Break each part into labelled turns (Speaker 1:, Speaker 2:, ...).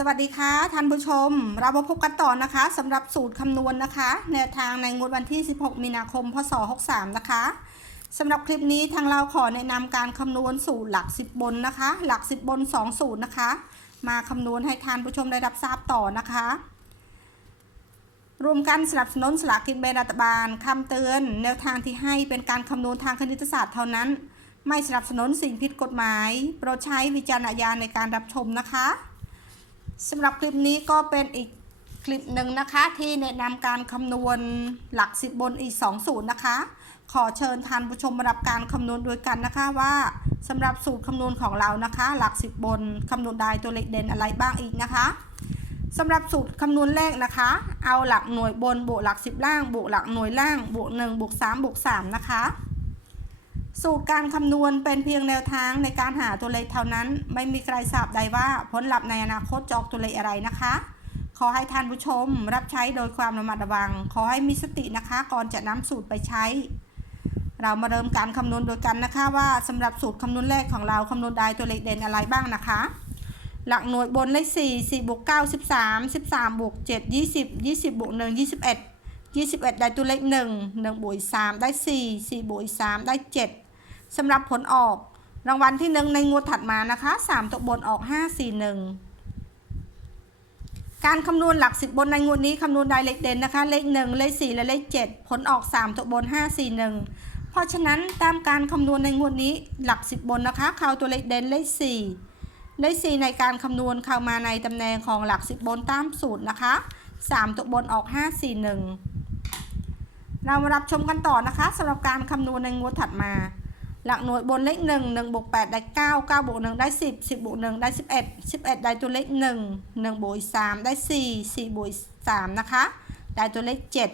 Speaker 1: สวัสดีค่ะท่านผู้ชม เรามาพบกันต่อนะคะสำหรับสูตรคำนวณนะคะแนวทางในงวดวันที่ 16 มีนาคม พศ 63 นะคะสำหรับคลิปนี้ทางเราขอแนะนำการคำนวณสูตรหลัก 10 บนนะคะ หลัก 10 บน 2 สูตรนะคะ มาคำนวณให้ท่านผู้ชมได้รับทราบต่อนะคะรวมกันสนับสนุนสลากกินแบ่งรัฐบาลคำเตือน แนวทางที่ให้เป็นการคำนวณทางคณิตศาสตร์เท่านั้น ไม่สนับสนุนสิ่งผิดกฎหมาย โปรดใช้วิจารณญาณในการรับชมนะคะ สำหรับคลิปนี้ก็เป็นอีกคลิปหนึ่งนะคะ ที่แนะนำการคำนวณหลัก10บบนอีก2สูตรนะคะ ขอเชิญท่านผู้ชมมารับการคำนวณด้วยกันนะคะว่าสำหรับสูตรคำนวณของเรานะคะ หลัก10บบนคำนวณได้ตัวเลขเด่นอะไรบ้างอีกนะคะสำหรับสูตรคำนวณแรกนะคะ เอาหลักหน่วยบนบวกหลัก10ล่างบวกหลักหน่วยล่างบวก1บวก3บวก3นะคะ สูตรการคำนวณเป็นเพียงแนวทางในการหาตัวเลขเท่านั้น ไม่มีใครทราบใดว่าผลลัพธ์ในอนาคตจอกตัวเลขอะไรนะคะ ขอให้ท่านผู้ชมรับใช้โดยความระมัดระวัง ขอให้มีสตินะคะ ก่อนจะนำสูตรไปใช้ เรามาเริ่มการคำนวณโดยกันนะคะว่าสำหรับสูตรคำนวณแรกของเราคำนวณได้ตัวเลขเด่นอะไรบ้างนะคะ หลักหน่วยบนเลข4 4บวก9 13 13บวก7 20 20บวก1 21 21 ได้ตัวเลข 1 1บวก3ได้ 4 4บวก3ได้ 7 สำหรับผลออกรางวัลที่1ในงวดถัดมานะคะ3ตัวบนออก5 4 1การคำนวณหลัก10บบนในงวดนี้คำนวณได้เลขเด่นนะคะ เลข1เลข4และเลข7ผลออก3ตัวบน5 4 1เพราะฉะนั้นตามการคำนวณในงวดนี้หลัก10บบนนะคะ เข้าตัวเลขเด่นเลข4เลข4ในการคำนวณเข้ามาในตำแหน่งของหลัก10บนตามสูตรนะคะ3ตัวบนออก5 4 1เรามารับชมกันต่อนะคะสำหรับการคำนวณในงวดถัดมา หลักหน่วยบนเลขหนึ่งหนึ่งบวกแปดได้เก้าเก้าบวกหนึ่งได้สิบสิบบวกหนึ่งได้สิบเอ็ดสิบเอ็ดได้ตัวเลขหนึ่งหนึ่งบวกสามได้สี่สี่บวกสามนะคะ ได้ตัวเลขเจ็ด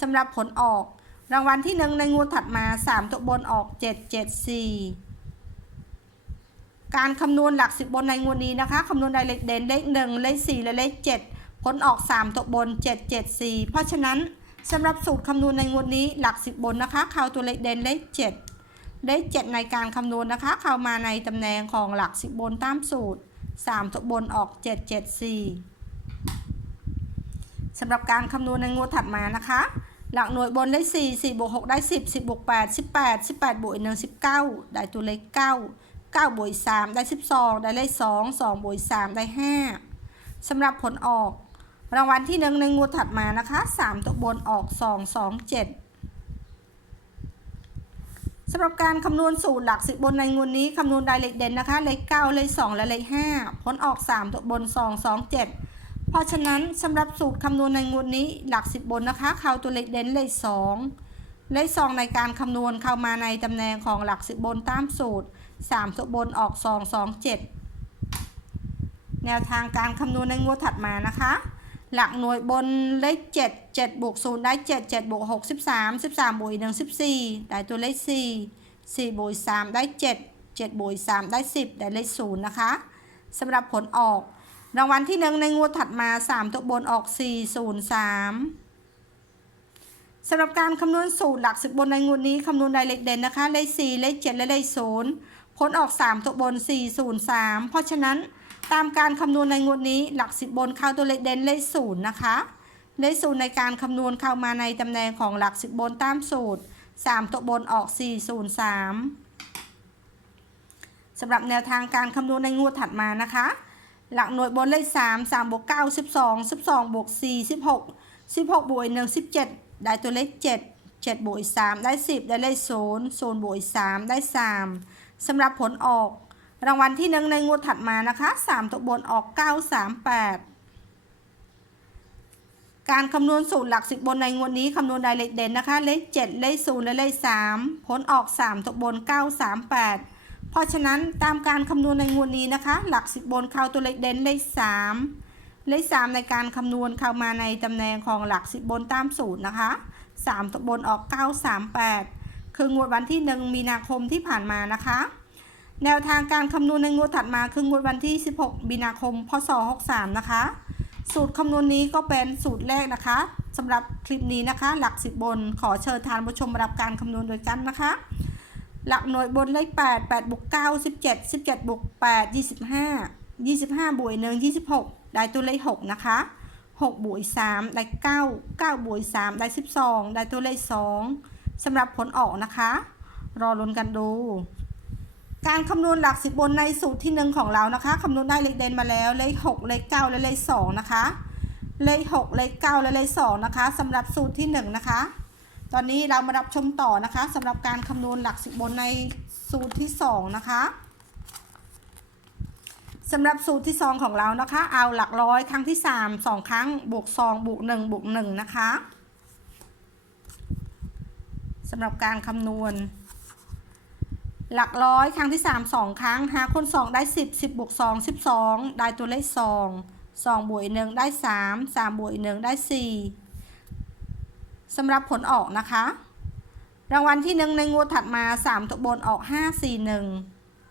Speaker 1: สำหรับผลออก รางวัลที่หนึ่งในงวดถัดมาสามตัวบนออกเจ็ดเจ็ดสี่การคำนวณหลักสิบบนในงวดนี้นะคะคำนวณได้เลขเด่นเลขหนึ่งเลขสี่และเลขเจ็ดผลออกสามตัวบนเจ็ดเจ็ดสี่เพราะฉะนั้นสำหรับสูตรคำนวณในงวดนี้หลักสิบบนนะคะเข้าตัวเลขเด่นเลขเจ็ด 7ในการคำนวณนะคะ เข้ามาในตำแหน่งของหลัก 10 บนตามสูตร 3 ตัวบนออก 7 7 4สำหรับการคำนวณในงวดถัดมานะคะ หลักหน่วยบนได้ 4 4บวก6ได้ 10 10บวก8 18 18บวก1 19 ได้ตัวเลข 9 9บวก3ได้ 12 ได้เลข 2 2บวก3ได้ 5สำหรับผลออก รางวัลที่1ในงวดถัดมานะคะ 3 ตัวบนออก 2 2 7สำหรับการคำนวณสูตรหลักสิบบนในงวดนี้คำนวณได้เลขเด่นนะคะ เลข9เลข2และเลข5ผลออก3ตัวบน2 2 7เพราะฉะนั้นสำหรับสูตรคำนวณในงวดนี้หลัก10บบนนะคะ เข้าตัวเลขเด่นเลข2เลข2ในการคำนวณเข้ามาในตำแหน่งของหลัก10บนตามสูตร3ตัวบนออก2 2 7แนวทางการคำนวณในงวดถัดมานะคะ หลักหน่วยบนเลข 7 7บวก0ได้ 7 7บวก6 13 13บวก1 14 ได้ตัวเลข 4 4บวก3ได้ 7 7บวก3ได้ 10 ได้เลข0นะคะสำหรับผลออก รางวัลที่ 1 ในงวดถัดมา 3 ตัวบนออก 4 0 3สำหรับการคำนวณสูตรหลัก10บนในงวดนี้คำนวณได้เลขเด่นนะคะ เลข4เลข7และเลข0ผลออก 3 ตัวบน 4 0 3 เพราะฉะนั้น ตามการคำนวณในงวดนี้หลัก10บบนเข้าตัวเลขเด่นเลขศูนย์นะคะเลขศูนย์ในการคำนวณเข้ามาในตำแหน่งของหลัก10บนตามสูตร 3 ตัวบนออก 4 0 3สำหรับแนวทางการคำนวณในงวดถัดมานะคะ หลักหน่วยบนเลข 3 3บวก9 12 12บวก4 16 16บวก1 17 ได้ตัวเลข 7 7บวก3ได้ 10 ได้เลข0 0บวก3ได้ 3สำหรับผลออก รางวัลที่หนึ่งในงวดถัดมานะคะ3ตัวบนออก938การคำนวณสูตรหลัก10บบนในงวดนี้คำนวณได้เลขเด่นนะคะ เลข7เลข0และเลข3ผลออก3ตัวบน938เพราะฉะนั้นตามการคำนวณในงวดนี้นะคะ หลัก10บบนเข้าตัวเลขเด่นเลข3เลข3ในการคำนวณเข้ามาในตำแหน่งของหลัก10บนตามสูตรนะคะ3ตัวบนออก938คืองวดวันที่1มีนาคมที่ผ่านมานะคะ แนวทางการคำนวณในงวดถัดมาคืองวดวันที่ 16มีนาคม พศ 63 นะคะ สูตรคำนวณนี้ก็เป็นสูตรแรกนะคะสำหรับคลิปนี้นะคะ หลัก 10 บน ขอเชิญทานผู้ชมรับการคำนวณโดยกันนะคะ หลักหน่วยบนเลข 8 8บวก9 17 17บวก8 25 25บวก1 26 ได้ตัวเลข 6 นะคะ6บวก3ได้9 9บวก3ได้ 12 ได้ตัวเลข 2สำหรับผลออกนะคะ รอลุ้นกันดู การคำนวณหลักสิบบนในสูตรที่หนึ่งของเรานะคะคำนวณได้เลขเด่นมาแล้วเลข 6 เลข 9 และเลข 2 นะคะ เลข 6 เลข 9 และเลข 2 นะคะสำหรับสูตรที่ 1 นะคะ ตอนนี้เรามารับชมต่อนะคะสำหรับการคำนวณหลักสิบบนในสูตรที่ 2 นะคะสำหรับสูตรที่ 2 ของเรานะคะ เอาหลักร้อยครั้งที่ 3 2 ครั้งบวก2บวก1บวก1นะคะสำหรับการคำนวณ หลักร้อยครั้งที่ 3 2 ครั้งหาคน2ได้ 10 10บวก2 12 ได้ตัวเลข2 2บวก1ได้ 3 3บวก1ได้ 4สำหรับผลออกนะคะ รางวัลที่ 1 ในงวดถัดมา 3ตัวบนออก 5 4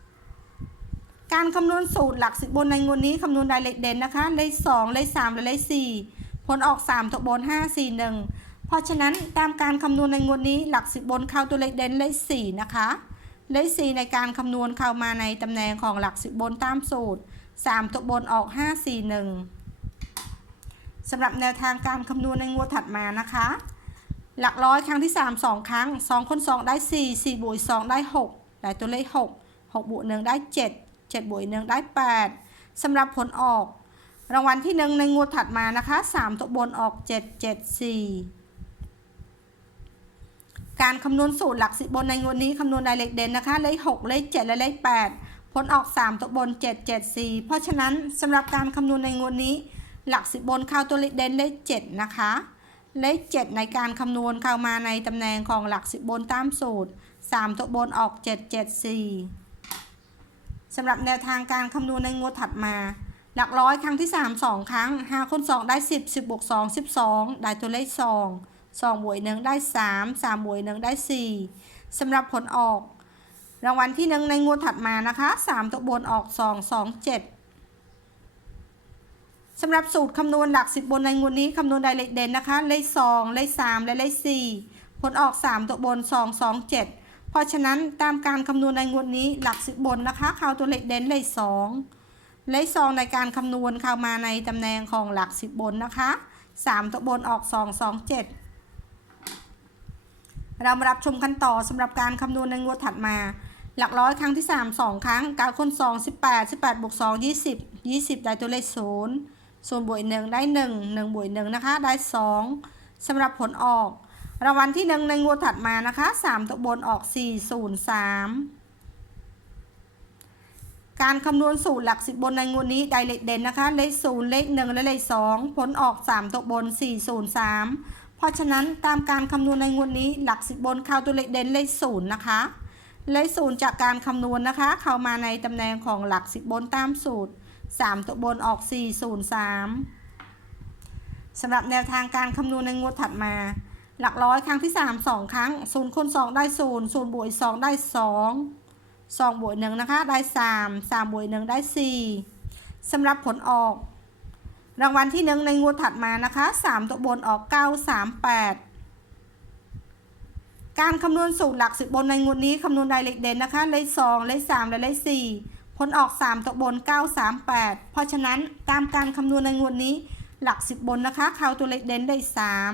Speaker 1: 1 การคำนวณสูตรหลักสิบบนในงวดนี้คำนวณได้เลขเด่นนะคะเลข2เลข3และเลข4ผลออก 3ตัวบน 5 4 1 เพราะฉะนั้นตามการคำนวณในงวดนี้หลักสิบบนเข้าตัวเลขเด่นเลข4นะคะ เลข4ในการคำนวณเข้ามาในตำแหน่งของหลักสิบบนตามสูตร 3 ตัวบนออก 5 4 1สำหรับแนวทางการคำนวณในงวดถัดมานะคะ หลักร้อยครั้งที่ 3 2 ครั้ง 2 คน 2 ได้ 4 4บวก2ได้ 6 ได้ตัวเลข 6 6บวก1ได้ 7 7บวก1ได้ 8 สำหรับผลออก รางวัลที่ 1 ในงวดถัดมานะคะ 3 ตัวบนออก 7 7 4 การคำนวณสูตรหลักสิบบนในงวดนี้คำนวณรายเลขเด่นนะคะ เลข6เลข7และเลข8ผลออก3ตัวบน7 7 4เพราะฉะนั้นสำหรับการคำนวณในงวดนี้ หลักสิบบนเข้าตัวเลขเด่นเลข7นะคะ เลข7ในการคำนวณเข้ามาในตำแหน่งของหลักสิบบนตามสูตร3ตัวบนออก7 7 4สำหรับแนวทางการคำนวณในงวดถัดมา หลักร้อยครั้งที่3 2ครั้ง5คน2ได้10 10บวก2 12ได้ตัวเลข2 2บวก1ได้ 3 3บวก1ได้ 4สำหรับผลออก รางวัลที่1ในงวดถัดมานะคะ 3 ตัวบนออก 2 2 7สำหรับสูตรคำนวณหลัก 10 บนในงวดนี้คำนวณได้เลขเด่นนะคะ เลข2เลข3และเลข4ผลออก 3 ตัวบน 2 2 7เพราะฉะนั้นตามการคำนวณในงวดนี้หลักสิบบนนะคะเข้าตัวเลขเด่นเลขสองเลขสองในการคำนวณเข้ามาในตำแหน่งของหลักสิบบนนะคะสามตัวบนออกสองสองเจ็ด เรามารับชมกันต่อสำหรับการคำนวณในงวดถัดมา หลักร้อยครั้งที่ 3 2 ครั้งการคน2 18 18บวก2 20 20 ได้ตัวเลข0 0บวก1ได้ 1 1บวก1นะคะ ได้ 2สำหรับผลออก รางวัลที่หนึ่งในงวดถัดมานะคะสามตัวบนออกสี่ศูนย์สามการคำนวณสูตรหลักสิบบนในงวดนี้ได้เลขเด่นนะคะ เลขศูนย์เลขหนึ่งและเลขสองผลออกสามตัวบนสี่ศูนย์สาม เพราะฉะนั้นตามการคำนวณในงวดนี้หลักสิบบนเข้าตัวเลขเด่นเลขศูนย์นะคะ เลขศูนย์จากการคำนวณนะคะ เข้ามาในตำแหน่งของหลักสิบบนตามสูตรสามตัวบนออกสี่ศูนย์สามสำหรับแนวทางการคำนวณในงวดถัดมา หลักร้อยครั้งที่ 3 2 ครั้ง0คูณ2ได้0 0บวก2ได้ 2 2บวก1นะคะได้ 3 3บวก1ได้ 4สำหรับผลออก รางวัลที่1ในงวดถัดมานะคะ3ตัวบนออก9 3 8การคำนวณสูตรหลักสิบบนในงวดนี้คำนวณรายเลขเด่นนะคะ เลข2เลข3และเลข4ผลออก 3 ตัวบน 9 3 8 เพราะฉะนั้นตามการคำนวณในงวดนี้หลัก 10 บนนะคะเข้าตัวเลขเด่นได้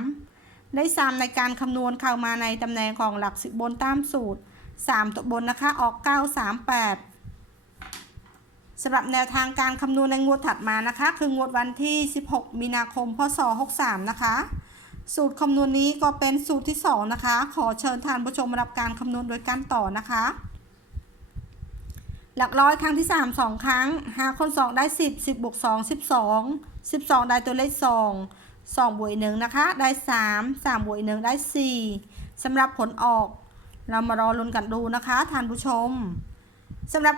Speaker 1: 3 ได้ 3 ในการคำนวณเข้ามาในตำแหน่งของหลักสิบบนตามสูตร 3 ตัวบนนะคะออก 9 3 8 สำหรับแนวทางการคำนวณในงวดถัดมานะคะ คืองวดวันที่ 16 มีนาคม พศ 63 นะคะ สูตรคำนวณนี้ก็เป็นสูตรที่ 2 นะคะ ขอเชิญท่านผู้ชมรับการคำนวณโดยการต่อนะคะ หลักร้อยครั้งที่ 3 2 ครั้ง5คน 2 ได้ 10 10บวก2 12 12 ได้ตัวเลข 2 2บวกหนึ่งนะคะ ได้ 3 3บวกหนึ่งได้ 4สำหรับผลออก เรามารอลุ้นกันดูนะคะท่านผู้ชมสำหรับ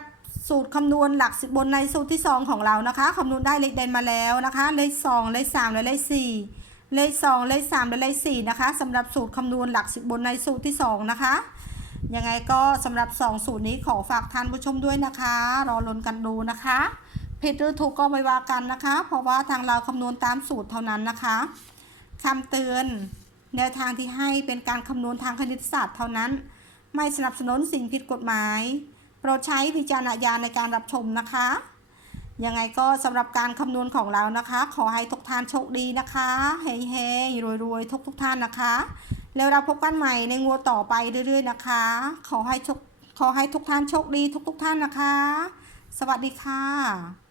Speaker 1: สูตรคำนวณหลักสิบบนในสูตรที่ 2 ของเรานะคะคำนวณได้เลขเด่นมาแล้วนะคะเลข2เลข3และเลข4เลข2เลข3และเลข4นะคะสำหรับสูตรคำนวณหลักสิบบนในสูตรที่ 2 นะคะยังไงก็สำหรับ 2 สูตรนี้ขอฝากท่านผู้ชมด้วยนะคะ รอลุ้นกันดูนะคะผิดหรือถูกก็ไม่ว่ากันนะคะ เพราะว่าทางเราคำนวณตามสูตรเท่านั้นนะคะคำเตือนแนวทางที่ให้เป็นการคำนวณทางคณิตศาสตร์เท่านั้น ไม่สนับสนุนสิ่งผิดกฎหมาย โปรดใช้วิจารณญาณในการรับชมนะคะ ยังไงก็สำหรับการคำนวณของเรานะคะ ขอให้ทุกท่านโชคดีนะคะเฮ้ยๆรวยๆ ทุกทุกท่านนะคะ แล้วเราพบกันใหม่ในงวดต่อไปเรื่อยๆนะคะ ขอให้ขอให้ทุกท่านโชคดีทุกทุกท่านนะคะ สวัสดีค่ะ